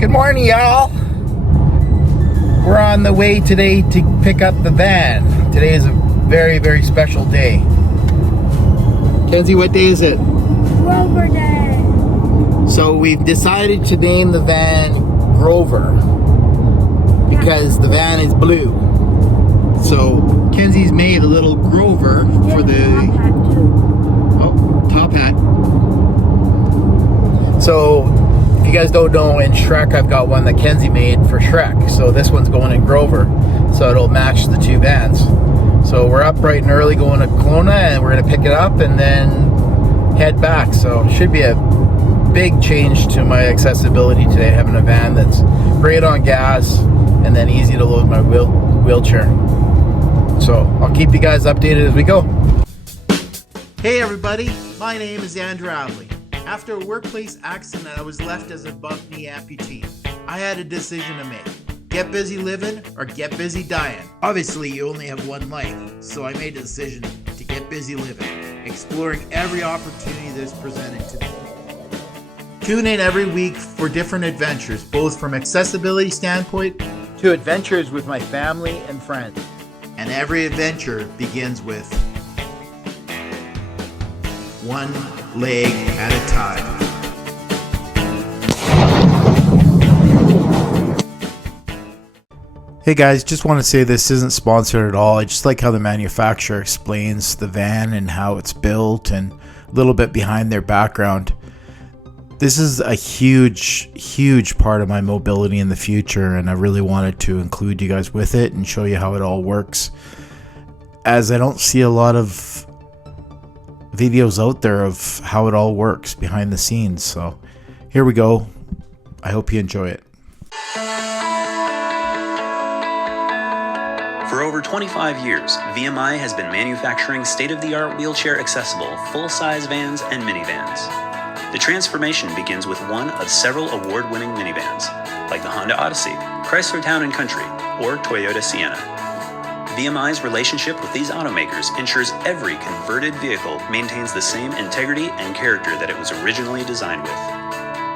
Good morning, y'all. We're on the way today to pick up the van. Today is a very, very special day. Kenzie, what day is it? Grover Day. So we've decided to name the van Grover because the van is blue. So Kenzie's made a little Grover for the top hat. So if you guys don't know, in Shrek I've got one that Kenzie made for Shrek. So this one's going in Grover, so it'll match the two vans. So we're up bright and early going to Kelowna, and we're going to pick it up and then head back. So it should be a big change to my accessibility today, having a van that's great on gas and then easy to load my wheelchair. So I'll keep you guys updated as we go. Hey everybody, my name is Andrew Adley. After a workplace accident, I was left as a above-knee amputee. I had a decision to make. Get busy living or get busy dying. Obviously, you only have one life, so I made the decision to get busy living, exploring every opportunity that's presented to me. Tune in every week for different adventures, both from accessibility standpoint to adventures with my family and friends. And every adventure begins with one leg at a time. Hey guys, just want to say this isn't sponsored at all. I just like how the manufacturer explains the van and how it's built and a little bit behind their background. This is a huge part of my mobility in the future, and I really wanted to include you guys with it and show you how it all works, as I don't see a lot of videos out there of how it all works behind the scenes. So here we go. I hope you enjoy it. For over 25 years, VMI has been manufacturing state-of-the-art wheelchair-accessible full-size vans and minivans. The transformation begins with one of several award-winning minivans, like the Honda Odyssey, Chrysler Town & Country, or Toyota Sienna. VMI's relationship with these automakers ensures every converted vehicle maintains the same integrity and character that it was originally designed with.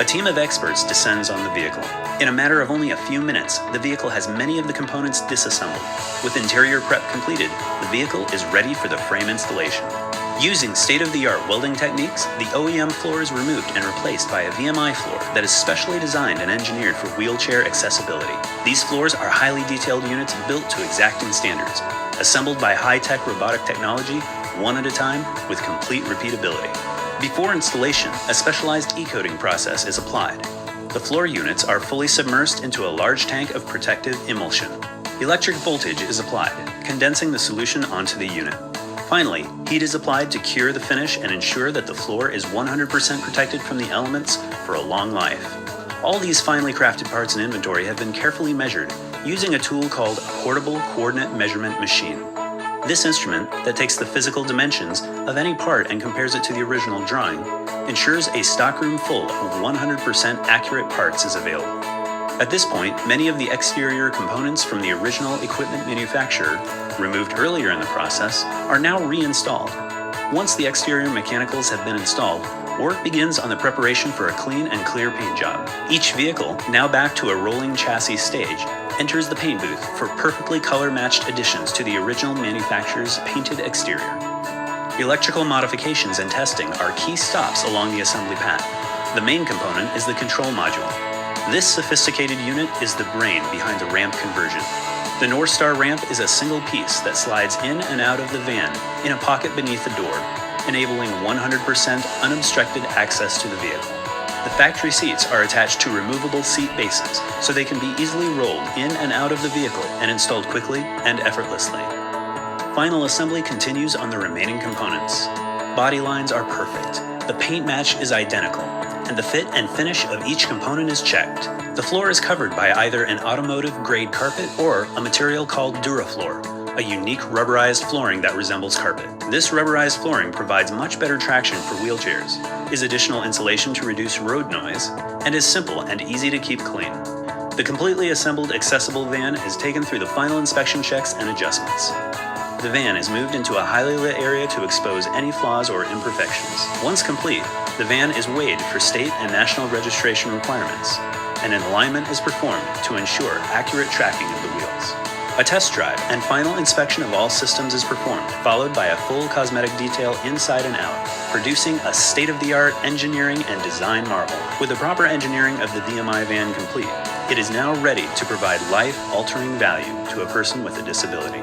A team of experts descends on the vehicle. In a matter of only a few minutes, the vehicle has many of the components disassembled. With interior prep completed, the vehicle is ready for the frame installation. Using state-of-the-art welding techniques, the OEM floor is removed and replaced by a VMI floor that is specially designed and engineered for wheelchair accessibility. These floors are highly detailed units built to exacting standards, assembled by high-tech robotic technology, one at a time, with complete repeatability. Before installation, a specialized e-coating process is applied. The floor units are fully submersed into a large tank of protective emulsion. Electric voltage is applied, condensing the solution onto the unit. Finally, heat is applied to cure the finish and ensure that the floor is 100% protected from the elements for a long life. All these finely crafted parts in inventory have been carefully measured using a tool called a portable coordinate measurement machine. This instrument, that takes the physical dimensions of any part and compares it to the original drawing, ensures a stockroom full of 100% accurate parts is available. At this point, many of the exterior components from the original equipment manufacturer, removed earlier in the process, are now reinstalled. Once the exterior mechanicals have been installed, work begins on the preparation for a clean and clear paint job. Each vehicle, now back to a rolling chassis stage, enters the paint booth for perfectly color-matched additions to the original manufacturer's painted exterior. Electrical modifications and testing are key stops along the assembly path. The main component is the control module. This sophisticated unit is the brain behind the ramp conversion. The North Star ramp is a single piece that slides in and out of the van in a pocket beneath the door, enabling 100% unobstructed access to the vehicle. The factory seats are attached to removable seat bases, so they can be easily rolled in and out of the vehicle and installed quickly and effortlessly. Final assembly continues on the remaining components. Body lines are perfect, the paint match is identical, and the fit and finish of each component is checked. The floor is covered by either an automotive-grade carpet or a material called DuraFloor, a unique rubberized flooring that resembles carpet. This rubberized flooring provides much better traction for wheelchairs, is additional insulation to reduce road noise, and is simple and easy to keep clean. The completely assembled accessible van is taken through the final inspection checks and adjustments. The van is moved into a highly lit area to expose any flaws or imperfections. Once complete, the van is weighed for state and national registration requirements. and an alignment is performed to ensure accurate tracking of the wheels. A test drive and final inspection of all systems is performed, followed by a full cosmetic detail inside and out, producing a state-of-the-art engineering and design marvel. With the proper engineering of the VMI van complete, it is now ready to provide life-altering value to a person with a disability.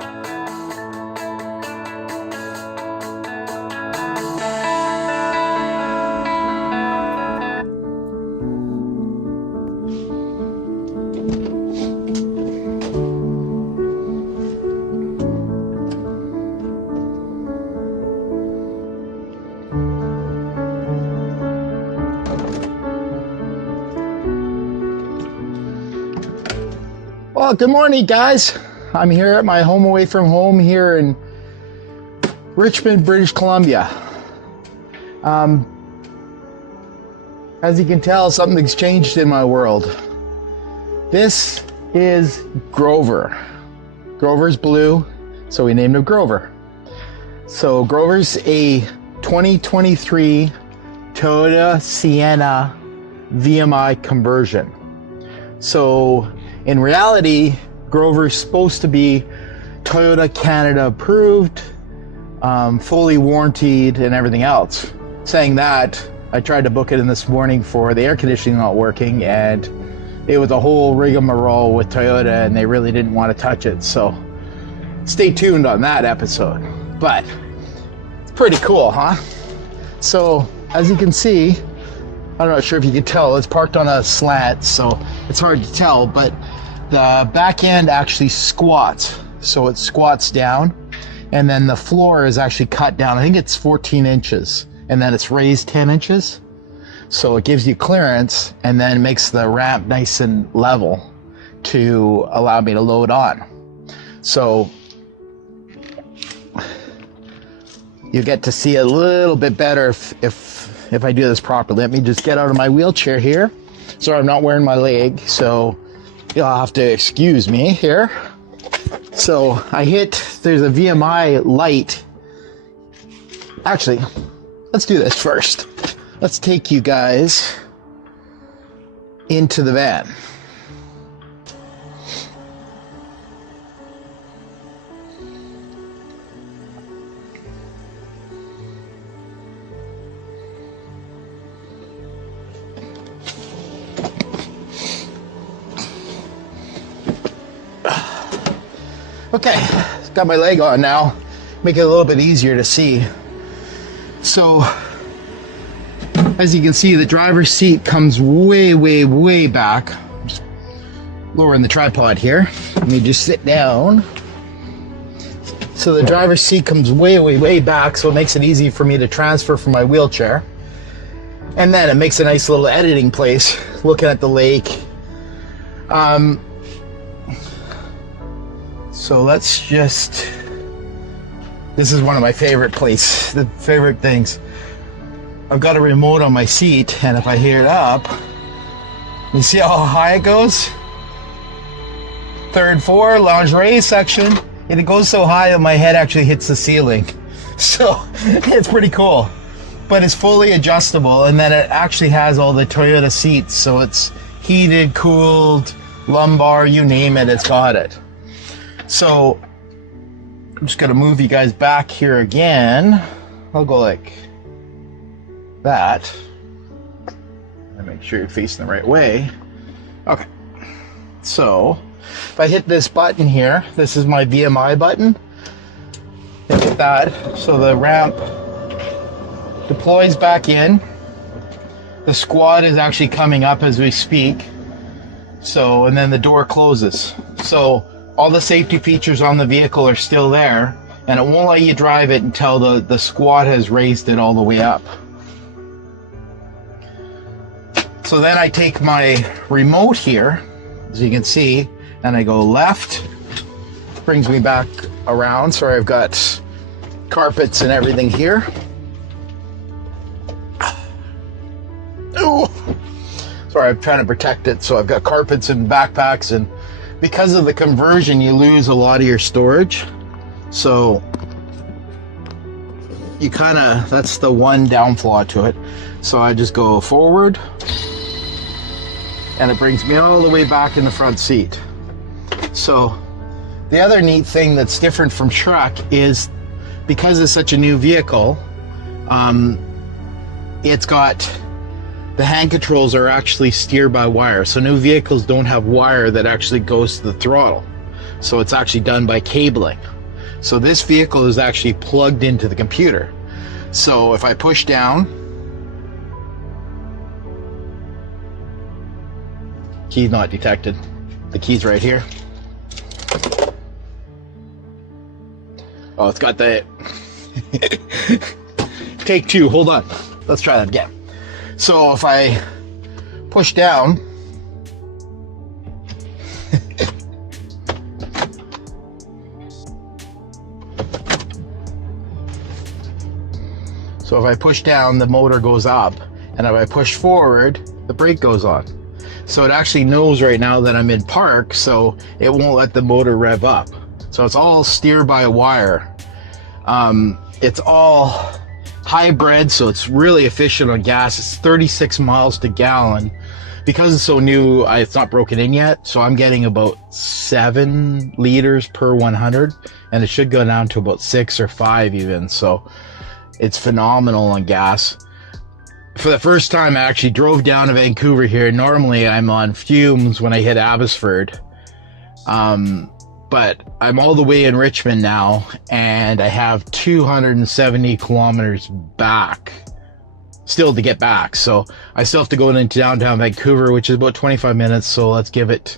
Well, good morning, guys. I'm here at my home away from home here in Richmond, British Columbia. As you can tell, something's changed in my world. This is Grover. Grover's blue, so we named him Grover. So Grover's a 2023 Toyota Sienna VMI conversion. So in reality, Grover's supposed to be Toyota Canada approved, fully warranted and everything else. Saying that, I tried to book it in this morning for the air conditioning not working, and it was a whole rigmarole with Toyota and they really didn't want to touch it. So stay tuned on that episode. But it's pretty cool, huh? So as you can see, I'm not sure if you can tell, it's parked on a slant, so it's hard to tell, but the back end actually squats. So it squats down, and then the floor is actually cut down. I think it's 14 inches, and then it's raised 10 inches. So it gives you clearance, and then makes the ramp nice and level to allow me to load on. So you get to see a little bit better if I do this properly. Let me just get out of my wheelchair here. Sorry, I'm not wearing my leg, so you'll have to excuse me here. So there's a VMI light. Actually, let's do this first. Let's take you guys into the van. Okay, got my leg on now. Make it a little bit easier to see. So, as you can see, the driver's seat comes way, way, way back. I'm just lowering the tripod here. Let me just sit down. So the driver's seat comes way, way, way back, so it makes it easy for me to transfer from my wheelchair. And then it makes a nice little editing place, looking at the lake. So let's just, this is one of my favorite things. I've got a remote on my seat, and if I heat it up, you see how high it goes? Third floor, lingerie section, and it goes so high that my head actually hits the ceiling. So it's pretty cool, but it's fully adjustable, and then it actually has all the Toyota seats, so it's heated, cooled, lumbar, you name it, it's got it. So I'm just gonna move you guys back here again. I'll go like that. And make sure you're facing the right way. Okay. So if I hit this button here, this is my VMI button. Hit that, so the ramp deploys back in. The squad is actually coming up as we speak. So, and then the door closes. So all the safety features on the vehicle are still there, and it won't let you drive it until the squad has raised it all the way up. So then I take my remote here, as you can see, and I go left, brings me back around. Sorry, I've got carpets and everything here. Oh, sorry, I'm trying to protect it. So I've got carpets and backpacks, and because of the conversion, you lose a lot of your storage. So you that's the one downfall to it. So I just go forward, and it brings me all the way back in the front seat. So the other neat thing that's different from Shrek is because it's such a new vehicle, it's got the hand controls are actually steer by wire. So new vehicles don't have wire that actually goes to the throttle. So it's actually done by cabling. So this vehicle is actually plugged into the computer. So if I push down, key not detected. The key's right here. Oh, it's got the take two, hold on. Let's try that again. So if I push down, so if I push down, the motor goes up, and if I push forward, the brake goes on. So it actually knows right now that I'm in park, so it won't let the motor rev up. So it's all steer by wire. It's all hybrid, so it's really efficient on gas. It's 36 miles to gallon. Because it's so new, it's not broken in yet, so I'm getting about 7 liters per 100, and it should go down to about 6 or 5 even, so it's phenomenal on gas. For the first time, I actually drove down to Vancouver here. Normally, I'm on fumes when I hit Abbotsford. But I'm all the way in Richmond now, and I have 270 kilometers back, still to get back. So I still have to go into downtown Vancouver, which is about 25 minutes. So let's give it,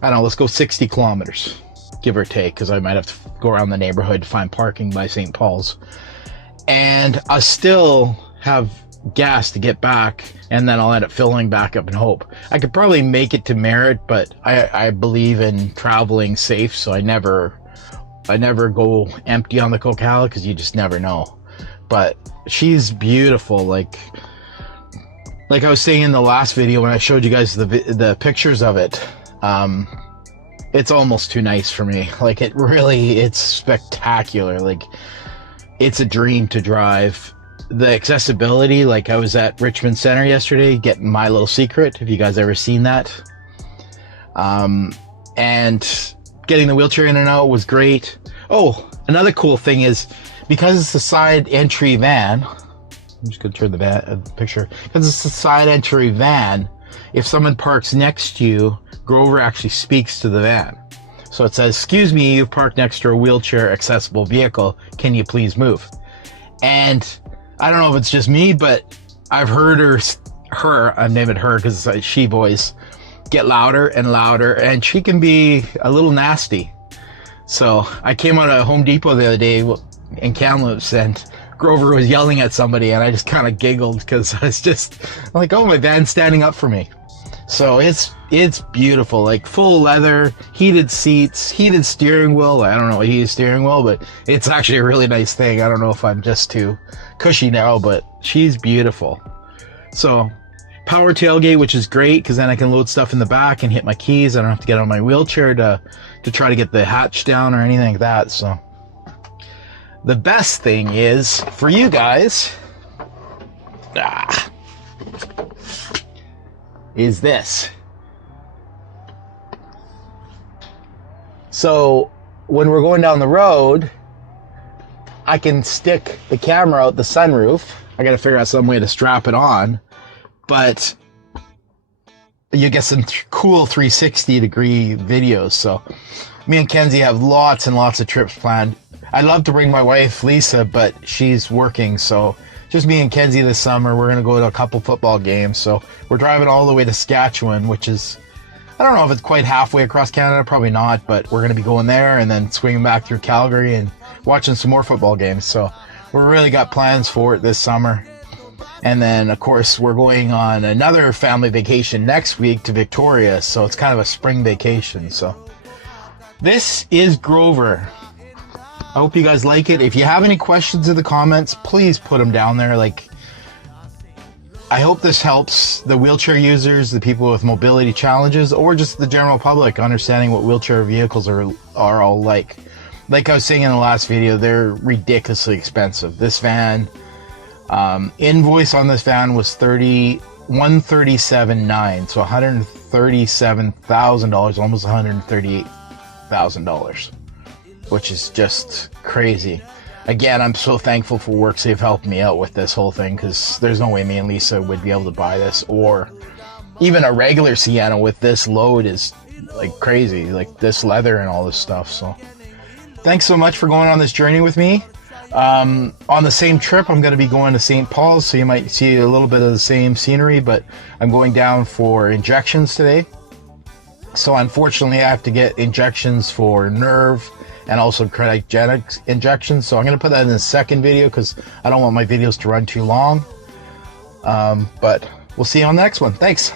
I don't know, let's go 60 kilometers, give or take, because I might have to go around the neighborhood to find parking by St. Paul's. And I still have gas to get back, and then I'll end up filling back up in Hope. I could probably make it to Merritt, but I believe in traveling safe, so I never go empty on the Coquihalla, because you just never know. But she's beautiful, like I was saying in the last video when I showed you guys the pictures of it. It's almost too nice for me. Like it's spectacular. Like it's a dream to drive. The accessibility, like I was at Richmond Center yesterday getting My Little Secret, if you guys ever seen that. And getting the wheelchair in and out was great. Oh, another cool thing is, because it's a side entry van, I'm just gonna turn the picture, because it's a side entry van, if someone parks next to you, Grover actually speaks to the van. So it says, "Excuse me, you've parked next to a wheelchair accessible vehicle. Can you please move?" And I don't know if it's just me, but I've heard her, I'm naming it her because it's a she voice, get louder and louder, and she can be a little nasty. So I came out of Home Depot the other day in Kamloops, and Grover was yelling at somebody, and I just kind of giggled because I was just like, oh, my van's standing up for me. So it's beautiful, like full leather, heated seats, heated steering wheel. I don't know what heated steering wheel, but it's actually a really nice thing. I don't know if I'm just too cushy now, but she's beautiful. So power tailgate, which is great because then I can load stuff in the back and hit my keys. I don't have to get on my wheelchair to try to get the hatch down or anything like that. So the best thing is for you guys, is this. So when we're going down the road, I can stick the camera out the sunroof. I got to figure out some way to strap it on, but you get some cool 360 degree videos. So me and Kenzie have lots and lots of trips planned. I'd love to bring my wife Lisa, but she's working, so just me and Kenzie this summer. We're going to go to a couple football games. So we're driving all the way to Saskatchewan, which is, I don't know if it's quite halfway across Canada, probably not, but we're going to be going there and then swinging back through Calgary and watching some more football games. So we really got plans for it this summer. And then, of course, we're going on another family vacation next week to Victoria. So it's kind of a spring vacation. So this is Grover. I hope you guys like it. If you have any questions in the comments, please put them down there. Like, I hope this helps the wheelchair users, the people with mobility challenges, or just the general public understanding what wheelchair vehicles are all like. Like I was saying in the last video, they're ridiculously expensive. This van, invoice on this van was $137,900, so $130 $137,000, almost $138,000, which is just crazy. Again, I'm so thankful for WorkSafe helping me out with this whole thing, because there's no way me and Lisa would be able to buy this, or even a regular Sienna with this load is like crazy, like this leather and all this stuff. So thanks so much for going on this journey with me. On the same trip, I'm going to be going to St. Paul's, so you might see a little bit of the same scenery, but I'm going down for injections today. So unfortunately, I have to get injections for nerve and also cryogenic injections. So I'm going to put that in the second video because I don't want my videos to run too long. But we'll see you on the next one. Thanks.